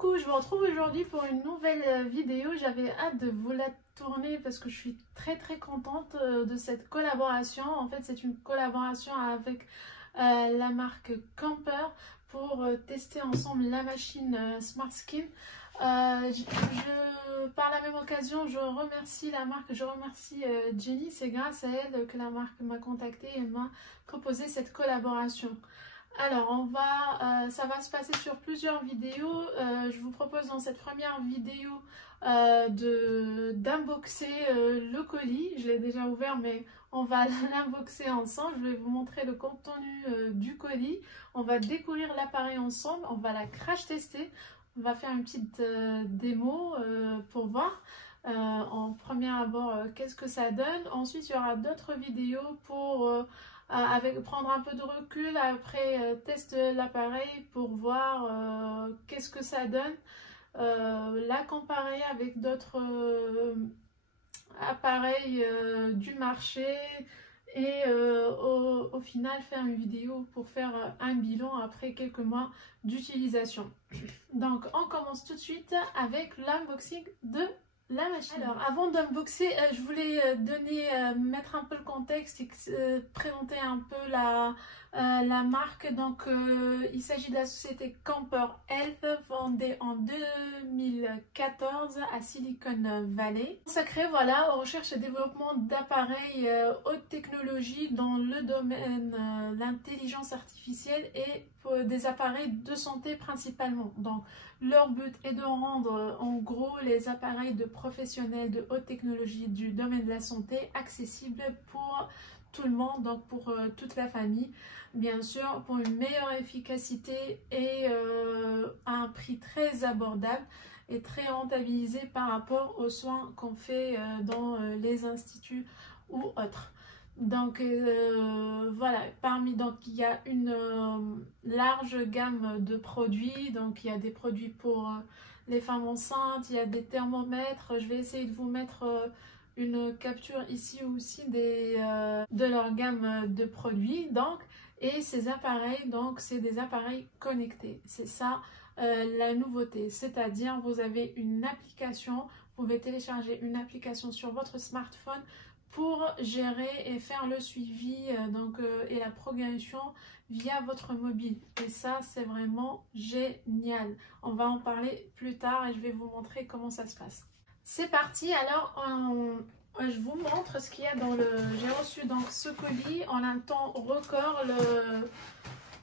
Coucou, je vous retrouve aujourd'hui pour une nouvelle vidéo. J'avais hâte de vous la tourner parce que je suis très contente de cette collaboration. En fait, c'est une collaboration avec la marque Camper pour tester ensemble la machine Smart Skin. Par la même occasion, je remercie la marque, je remercie Jenny. C'est grâce à elle que la marque m'a contactée et m'a proposé cette collaboration. Alors, ça va se passer sur plusieurs vidéos. Je vous propose dans cette première vidéo d'unboxer le colis. Je l'ai déjà ouvert, mais on va l'unboxer ensemble. Je vais vous montrer le contenu du colis. On va découvrir l'appareil ensemble. On va la crash tester. On va faire une petite démo pour voir en premier abord qu'est-ce que ça donne. Ensuite, il y aura d'autres vidéos pour prendre un peu de recul après test l'appareil pour voir qu'est-ce que ça donne, la comparer avec d'autres appareils du marché et au final faire une vidéo pour faire un bilan après quelques mois d'utilisation. Donc on commence tout de suite avec l'unboxing de la machine. Alors avant d'unboxer, je voulais mettre un peu le contexte et présenter un peu la marque. Donc il s'agit de la société Camper Health, fondée en 2014 à Silicon Valley, consacrée aux recherches et développement d'appareils haute technologie dans le domaine de l'intelligence artificielle et des appareils de santé principalement. Donc leur but est de rendre en gros les appareils de professionnels de haute technologie du domaine de la santé accessibles pour tout le monde, donc pour toute la famille, bien sûr, pour une meilleure efficacité et à un prix très abordable et très rentabilisé par rapport aux soins qu'on fait dans les instituts ou autres. Donc voilà, il y a une large gamme de produits. Donc il y a des produits pour les femmes enceintes, il y a des thermomètres. Je vais essayer de vous mettre une capture ici aussi de leur gamme de produits. Donc, et ces appareils, donc c'est des appareils connectés. C'est ça la nouveauté, c'est-à-dire vous avez une application, vous pouvez télécharger une application sur votre smartphone pour gérer et faire le suivi et la progression via votre mobile. Et ça, c'est vraiment génial. On va en parler plus tard et je vais vous montrer comment ça se passe. C'est parti. Alors, je vous montre ce qu'il y a dans le... J'ai reçu donc ce colis en un temps record.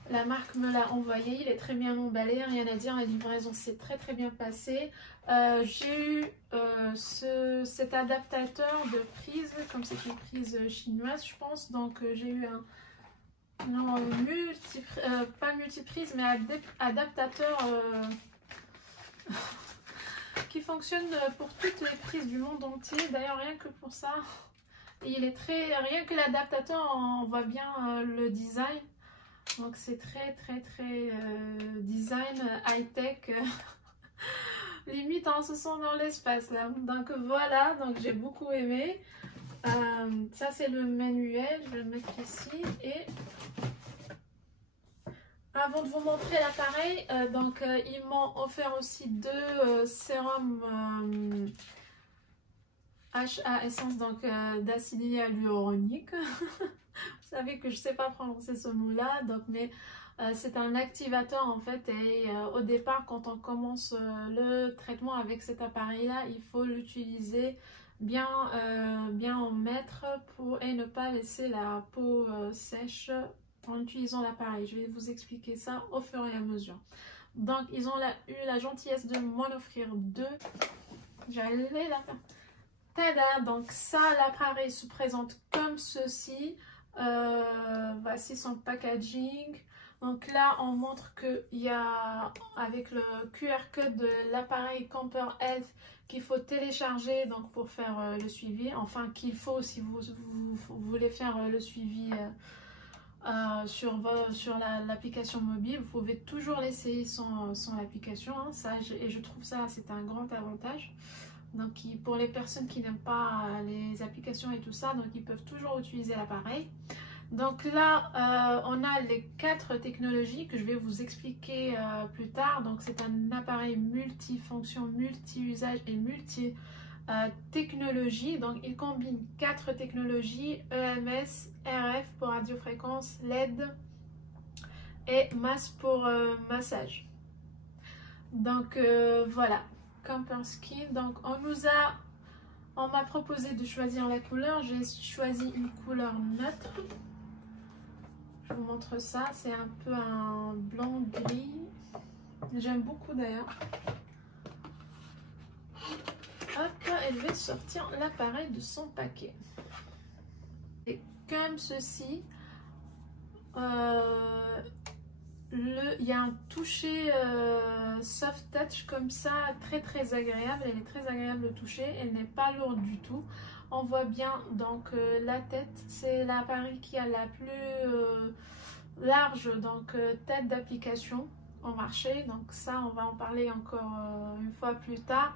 La marque me l'a envoyé, il est très bien emballé, rien à dire, la livraison s'est très bien passée. J'ai eu cet adaptateur de prise, comme c'est une prise chinoise je pense, donc j'ai eu pas multiprise mais adaptateur qui fonctionne pour toutes les prises du monde entier. D'ailleurs rien que pour ça, il est rien que l'adaptateur, on voit bien le design. Donc c'est très design high-tech, limite on se sent dans l'espace là. Donc voilà, donc j'ai beaucoup aimé. Ça c'est le manuel, je vais le mettre ici. Et avant de vous montrer l'appareil, ils m'ont offert aussi deux sérums HA essence d'acide hyaluronique. Vous savez que je ne sais pas prononcer ce mot-là, mais c'est un activateur en fait. Et au départ, quand on commence le traitement avec cet appareil-là, il faut l'utiliser bien en mettre et ne pas laisser la peau sèche en utilisant l'appareil. Je vais vous expliquer ça au fur et à mesure. Donc, ils ont eu la gentillesse de m'en offrir deux. J'allais la faire. Tada! Donc ça, l'appareil se présente comme ceci. Voici son packaging. Donc là on montre qu'il y a avec le QR code de l'appareil Camper Health qu'il faut télécharger donc pour faire le suivi, enfin qu'il faut si vous voulez faire le suivi sur l'application mobile. Vous pouvez toujours l'essayer sans l'application, hein, et je trouve ça c'est un grand avantage. Donc pour les personnes qui n'aiment pas les applications et tout ça, donc ils peuvent toujours utiliser l'appareil. Donc là on a les 4 technologies que je vais vous expliquer plus tard. Donc c'est un appareil appareil multifonction, multi-usage et multi-technologie. Donc il combine 4 technologies, EMS, RF pour radiofréquence, LED et MAS pour massage. Donc voilà, Kaspersky. Donc on m'a proposé de choisir la couleur. J'ai choisi une couleur neutre. Je vous montre ça. C'est un peu un blanc gris. J'aime beaucoup d'ailleurs. Hop, elle va sortir l'appareil de son paquet. Et comme ceci. Il y a un toucher soft touch comme ça, très agréable. Elle est très agréable de toucher, elle n'est pas lourde du tout. On voit bien donc la tête, c'est l'appareil qui a la plus large donc tête d'application en marché. Donc ça, on va en parler encore une fois plus tard.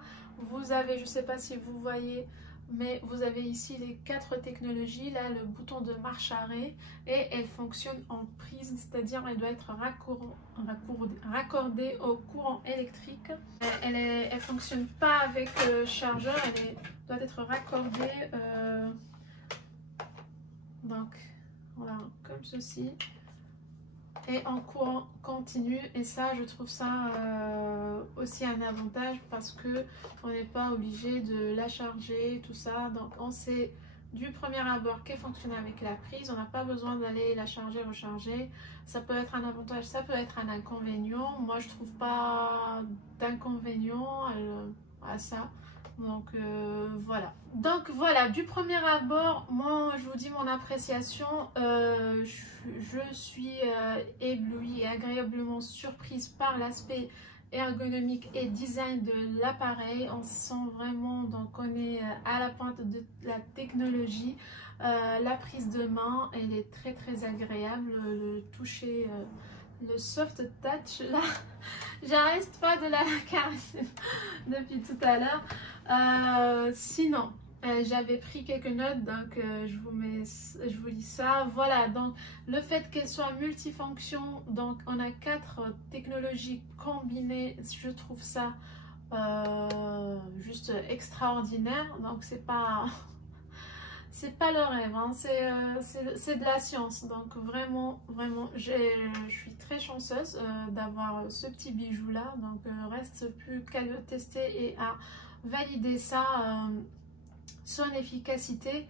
Vous avez, je ne sais pas si vous voyez, mais vous avez ici les 4 technologies, là le bouton de marche arrêt, et elle fonctionne en prise, c'est-à-dire elle doit être raccordée au courant électrique. Elle fonctionne pas avec chargeur, doit être raccordée donc voilà, comme ceci, et en courant continu. Et ça, je trouve ça aussi un avantage parce que on n'est pas obligé de la charger, tout ça. Donc on sait du premier abord qu'elle fonctionne avec la prise, on n'a pas besoin d'aller la charger, recharger. Ça peut être un avantage, ça peut être un inconvénient. Moi je trouve pas d'inconvénient à ça. Donc voilà, du premier abord, moi je vous dis mon appréciation. Je suis éblouie et agréablement surprise par l'aspect ergonomique et design de l'appareil. On sent vraiment, donc on est à la pointe de la technologie. La prise de main, elle est très agréable. Le toucher, le soft touch là, j'arrête pas de la caresser depuis tout à l'heure. Sinon, j'avais pris quelques notes, donc je vous lis ça. Voilà, donc le fait qu'elle soit multifonction, donc on a 4 technologies combinées, je trouve ça juste extraordinaire. Donc c'est pas le rêve, hein. C'est de la science. Donc vraiment je suis très chanceuse d'avoir ce petit bijou là. Donc reste plus qu'à le tester et à valider ça, son efficacité.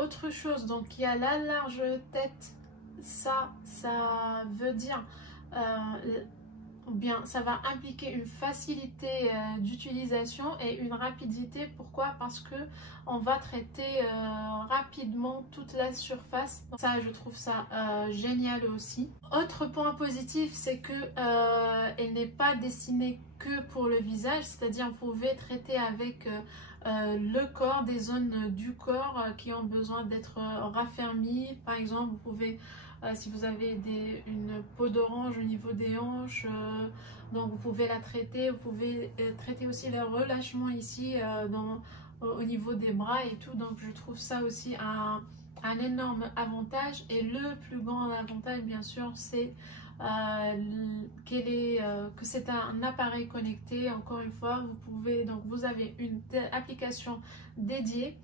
Autre chose, donc il y a la large tête. Ça veut dire ou bien ça va impliquer une facilité d'utilisation et une rapidité. Pourquoi? Parce que on va traiter rapidement toute la surface. Donc ça, je trouve ça génial aussi. Autre point positif, c'est que elle n'est pas destinée que pour le visage, c'est-à-dire vous pouvez traiter avec le corps, des zones du corps qui ont besoin d'être raffermies. Par exemple, vous pouvez si vous avez une peau d'orange au niveau des hanches, donc vous pouvez la traiter. Vous pouvez traiter aussi le relâchement ici au niveau des bras et tout. Donc je trouve ça aussi un énorme avantage. Et le plus grand avantage, bien sûr, c'est que c'est un appareil connecté. Encore une fois, vous avez une application dédiée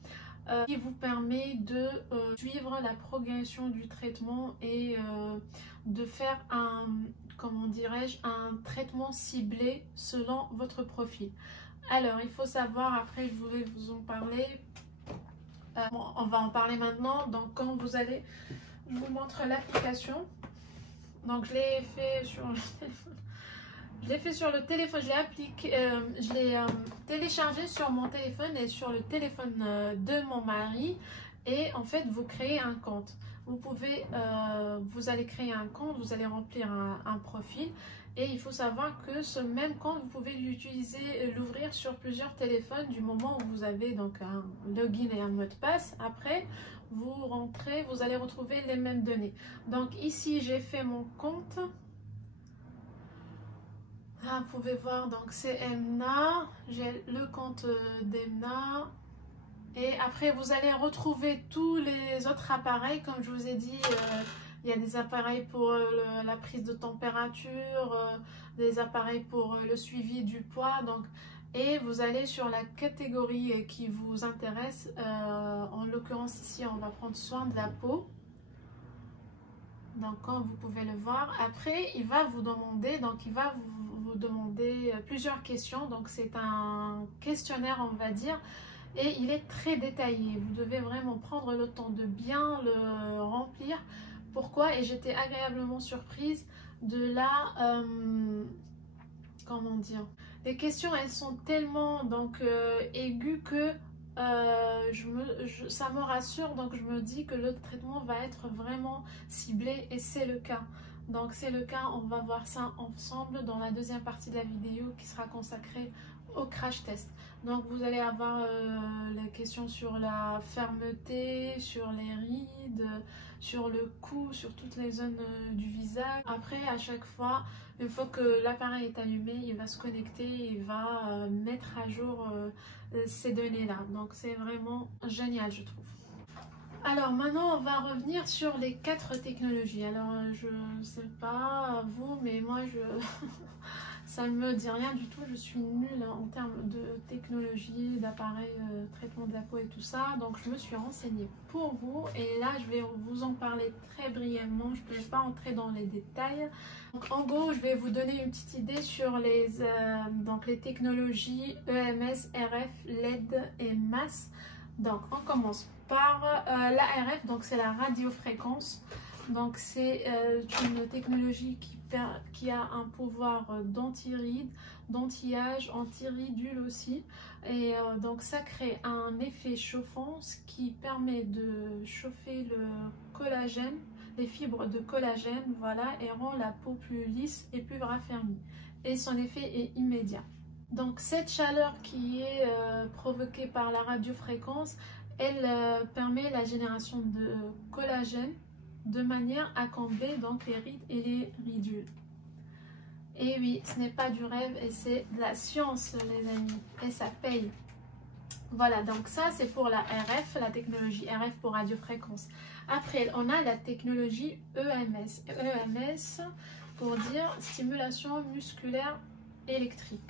qui vous permet de suivre la progression du traitement et de faire un traitement ciblé selon votre profil. Alors il faut savoir, après je voulais vous en parler, on va en parler maintenant. Donc quand vous allez, je vous montre l'application. Donc je l'ai fait sur le téléphone. Je l'ai fait sur le téléphone, je l'ai téléchargé sur mon téléphone et sur le téléphone de mon mari. Et en fait, vous créez un compte. Vous allez créer un compte, vous allez remplir un profil. Et il faut savoir que ce même compte, vous pouvez l'ouvrir sur plusieurs téléphones du moment où vous avez donc un login et un mot de passe. Après, vous rentrez, vous allez retrouver les mêmes données. Donc ici, j'ai fait mon compte. Là, vous pouvez voir, donc c'est Emna, j'ai le compte d'Emna. Et après, vous allez retrouver tous les autres appareils. Comme je vous ai dit, Il y a des appareils pour la prise de température, des appareils pour le suivi du poids. Donc, et vous allez sur la catégorie qui vous intéresse. En l'occurrence ici, on va prendre soin de la peau. Donc, comme vous pouvez le voir, après, il va vous demander, vous demander plusieurs questions. Donc, c'est un questionnaire, on va dire, et il est très détaillé. Vous devez vraiment prendre le temps de bien le remplir. Pourquoi? Et j'étais agréablement surprise de la... comment dire? Les questions, elles sont tellement aiguës que ça me rassure, donc je me dis que le traitement va être vraiment ciblé et c'est le cas. Donc c'est le cas, on va voir ça ensemble dans la deuxième partie de la vidéo qui sera consacrée au crash test. Donc vous allez avoir les questions sur la fermeté, sur les rides, sur le cou, sur toutes les zones du visage. Après, à chaque fois, une fois que l'appareil est allumé, il va se connecter, il va mettre à jour ces données-là. Donc c'est vraiment génial, je trouve. Alors maintenant, on va revenir sur les 4 technologies. Alors je sais pas vous, mais moi ça ne me dit rien du tout. Je suis nulle en termes de technologie, d'appareils, traitement de la peau et tout ça. Donc je me suis renseignée pour vous et là je vais vous en parler très brièvement. Je ne peux pas entrer dans les détails. Donc en gros, je vais vous donner une petite idée sur les technologies EMS, RF, LED et MAS. Donc on commence par la RF, donc c'est la radiofréquence. Donc c'est une technologie qui a un pouvoir d'anti-rides, d'anti-âge, anti-ridule aussi. Et donc ça crée un effet chauffant, ce qui permet de chauffer le collagène, les fibres de collagène, voilà, et rend la peau plus lisse et plus raffermie. Et son effet est immédiat. Donc cette chaleur qui est provoquée par la radiofréquence, elle permet la génération de collagène de manière à combler donc les rides et les ridules. Et oui, ce n'est pas du rêve et c'est de la science les amis, et ça paye. Voilà, donc ça c'est pour la RF, la technologie RF pour radiofréquence. Après, on a la technologie EMS. EMS pour dire stimulation musculaire électrique.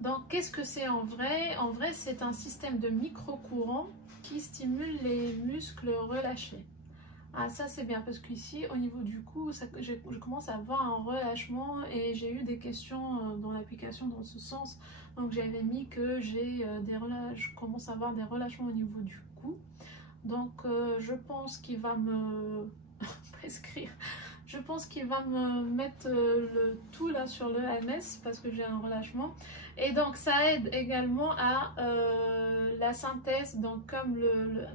Donc, qu'est-ce que c'est en vrai? En vrai, c'est un système de micro-courant qui stimule les muscles relâchés. Ah, ça c'est bien parce qu'ici, au niveau du cou, je commence à avoir un relâchement et j'ai eu des questions dans l'application dans ce sens. Donc, j'avais mis que je commence à avoir des relâchements au niveau du cou. Donc, je pense qu'il va me prescrire. Je pense qu'il va me mettre le tout là sur le EMS parce que j'ai un relâchement. Et donc ça aide également à la synthèse, donc comme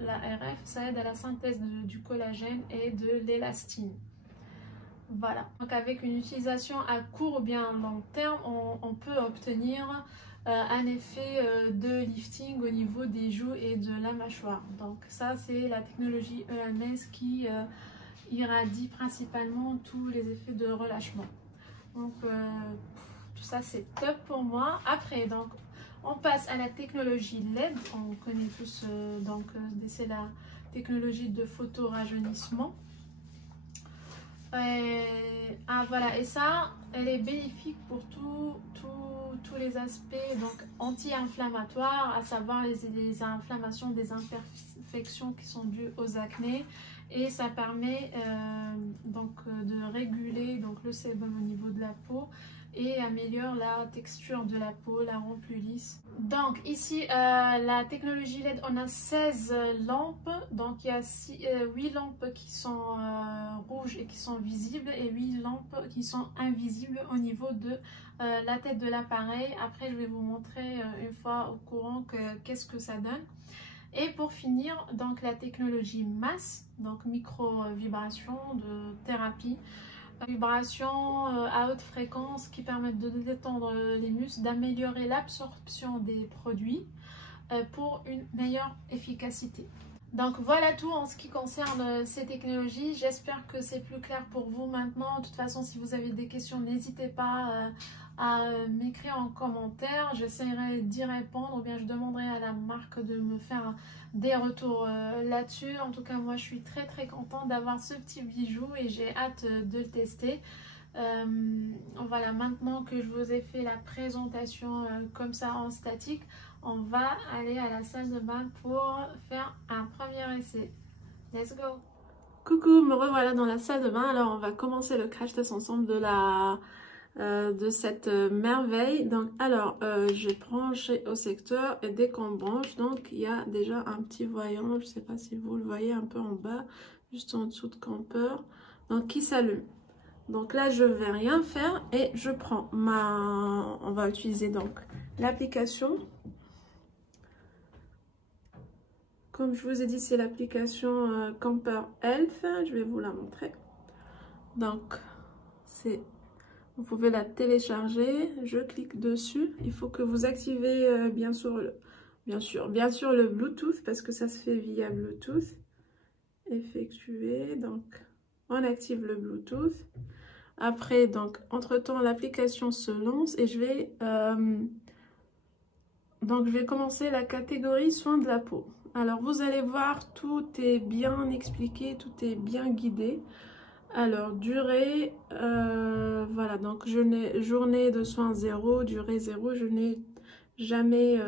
la RF, ça aide à la synthèse du collagène et de l'élastine. Voilà. Donc avec une utilisation à court ou bien long terme, on peut obtenir un effet de lifting au niveau des joues et de la mâchoire. Donc ça c'est la technologie EMS qui irradie principalement tous les effets de relâchement. Donc tout ça c'est top pour moi. Après donc on passe à la technologie LED. On connaît tous c'est la technologie de photorajeunissement. Voilà, et ça elle est bénéfique pour tous les aspects donc anti-inflammatoires, à savoir les inflammations, des imperfections qui sont dues aux acnés, et ça permet de réguler donc le sébum au niveau de la peau et améliore la texture de la peau, la rend plus lisse. Donc ici la technologie LED, on a 16 lampes, donc il y a 8 lampes qui sont rouges et qui sont visibles et 8 lampes qui sont invisibles au niveau de la tête de l'appareil. Après je vais vous montrer une fois au courant qu'est-ce que ça donne. Et pour finir, donc la technologie MAS, donc micro-vibration de thérapie, vibrations à haute fréquence qui permettent de détendre les muscles, d'améliorer l'absorption des produits pour une meilleure efficacité. Donc voilà tout en ce qui concerne ces technologies. J'espère que c'est plus clair pour vous maintenant. De toute façon, si vous avez des questions, n'hésitez pas à m'écrire en commentaire, j'essaierai d'y répondre ou bien je demanderai à la marque de me faire des retours là-dessus. En tout cas, moi je suis très contente d'avoir ce petit bijou et j'ai hâte de le tester. Voilà, maintenant que je vous ai fait la présentation comme ça en statique, on va aller à la salle de bain pour faire un premier essai. Let's go! Coucou, me revoilà dans la salle de bain. Alors on va commencer le crash test ensemble de cette merveille. Donc alors j'ai branché au secteur et dès qu'on branche, donc il y a déjà un petit voyant, je sais pas si vous le voyez un peu en bas, juste en dessous de campeur, donc qui s'allume. Donc là je vais rien faire et je prends on va utiliser donc l'application. Comme je vous ai dit, c'est l'application Camper Health. Je vais vous la montrer. Donc, vous pouvez la télécharger. Je clique dessus. Il faut que vous activez bien sûr le Bluetooth parce que ça se fait via Bluetooth. Effectuer. Donc, on active le Bluetooth. Après, donc, entre-temps, l'application se lance et je vais commencer la catégorie soins de la peau. Alors, vous allez voir, tout est bien expliqué, tout est bien guidé. Alors, durée, voilà, donc journée de soins 0, durée 0. Je n'ai jamais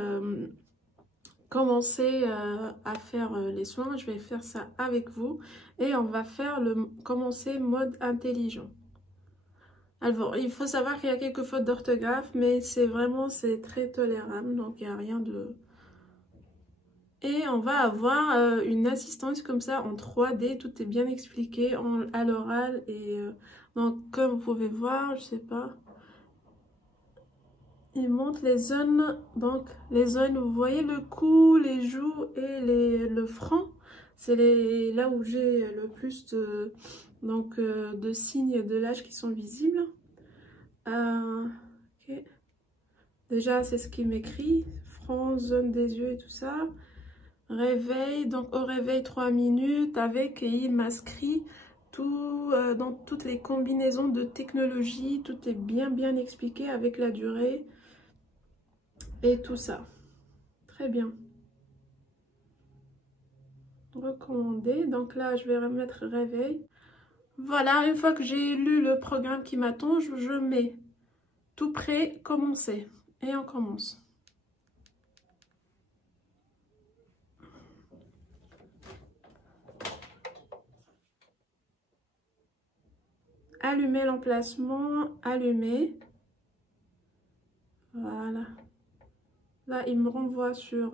commencé à faire les soins. Je vais faire ça avec vous et on va faire commencer mode intelligent. Alors, il faut savoir qu'il y a quelques fautes d'orthographe, mais c'est très tolérable, donc il n'y a rien de... Et on va avoir une assistance comme ça en 3D, tout est bien expliqué à l'oral. Et donc comme vous pouvez voir, je sais pas, il montre les zones, donc les zones, vous voyez le cou, les joues et le front. C'est là où j'ai le plus de signes de l'âge qui sont visibles. Okay. Déjà c'est ce qui m'écrit, front, zone des yeux et tout ça. Réveil, donc au réveil 3 minutes avec, et il m'inscrit dans toutes les combinaisons de technologie, tout est bien expliqué avec la durée et tout ça. Très bien. Recommandé, donc là je vais remettre réveil. Voilà, une fois que j'ai lu le programme qui m'attend, je mets tout prêt, commencer et on commence. Allumer l'emplacement, allumer. Voilà. Là, il me renvoie sur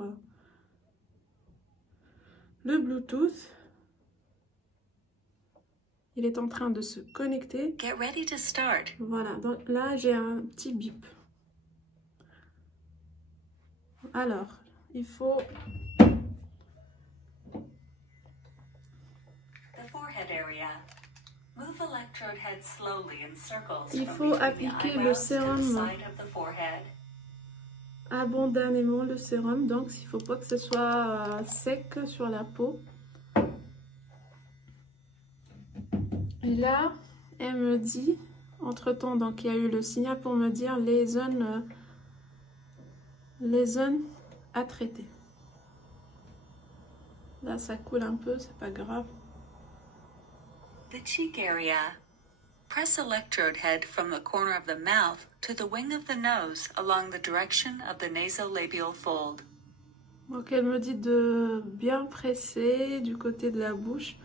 le Bluetooth. Il est en train de se connecter. Get ready to start. Voilà, donc là, j'ai un petit bip. Alors, il faut... The forehead area. Move electrode head slowly in circles. Il faut appliquer le sérum abondamment, le sérum, donc il ne faut pas que ce soit sec sur la peau. Et là, elle me dit, entre-temps, donc il y a eu le signal pour me dire les zones à traiter. Là, ça coule un peu, c'est pas grave. The cheek area. Press electrode head from the corner of the mouth to the wing of the nose along the direction of the nasolabial fold. Donc elle me dit de bien presser du côté de la bouche.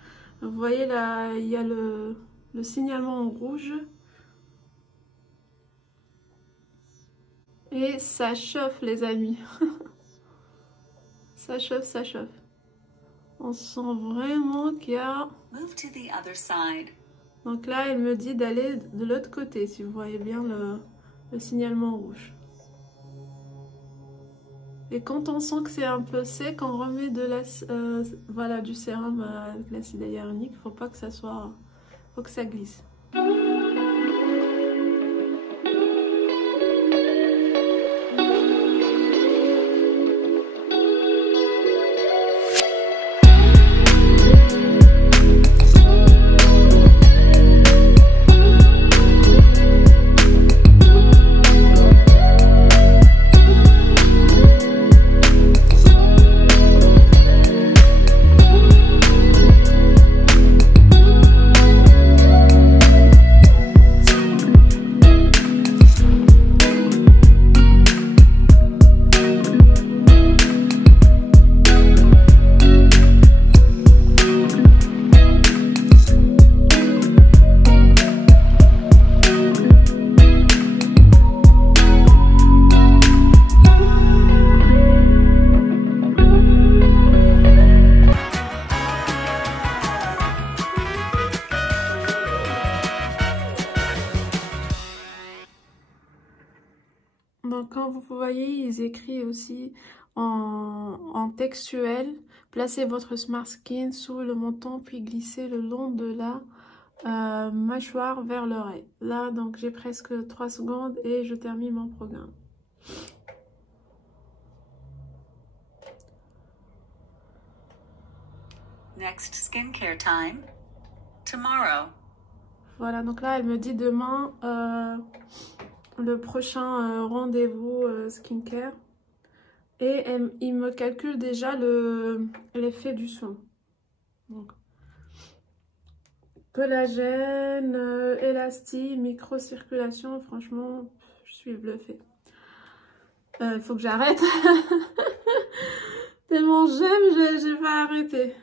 Vous voyez là, il y a le signalement en rouge. Et ça chauffe les amis. Ça chauffe, ça chauffe. On sent vraiment qu'il y a... Move to the other side. Donc là, elle me dit d'aller de l'autre côté, si vous voyez bien le signalement rouge. Et quand on sent que c'est un peu sec, on remet voilà, du sérum avec l'acide hyaluronique. Il ne faut pas que ça soit... faut que ça glisse. Donc quand vous voyez, ils écrivent aussi en textuel. Placez votre Smart Skin sous le menton puis glissez le long de la mâchoire vers l'oreille. Là, donc j'ai presque 3 secondes et je termine mon programme. Next skincare time, tomorrow. Voilà, donc là, elle me dit demain le prochain rendez-vous skincare. Et il me calcule déjà l'effet du soin. Donc, collagène, élastique, microcirculation, franchement, je suis bluffée. Il faut que j'arrête. Tellement j'aime, j'ai pas arrêté.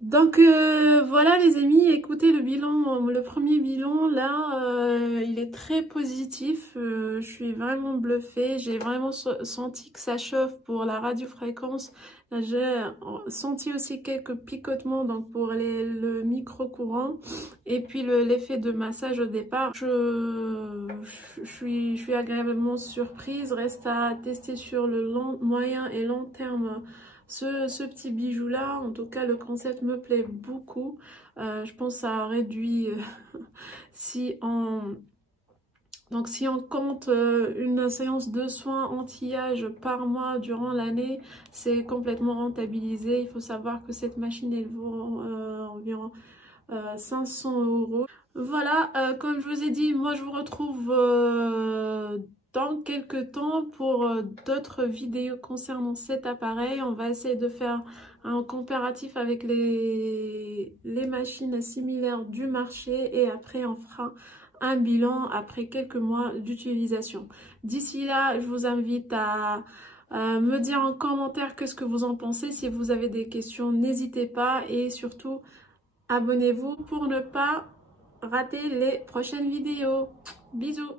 Donc voilà les amis, écoutez le bilan, le premier bilan là, il est très positif, je suis vraiment bluffée, j'ai vraiment senti que ça chauffe pour la radiofréquence, j'ai senti aussi quelques picotements donc pour le micro-courant et puis l'effet de massage au départ. Je suis agréablement surprise, reste à tester sur le moyen et long terme. Ce petit bijou là, en tout cas le concept me plaît beaucoup. Je pense que ça réduit si on compte une séance de soins anti-âge par mois durant l'année, c'est complètement rentabilisé. Il faut savoir que cette machine elle vaut environ 500 €. Voilà, comme je vous ai dit, moi je vous retrouve dans quelques temps pour d'autres vidéos concernant cet appareil. On va essayer de faire un comparatif avec les machines similaires du marché et après on fera un bilan après quelques mois d'utilisation. D'ici là, je vous invite à me dire en commentaire qu'est-ce que vous en pensez. Si vous avez des questions, n'hésitez pas et surtout abonnez-vous pour ne pas rater les prochaines vidéos. Bisous!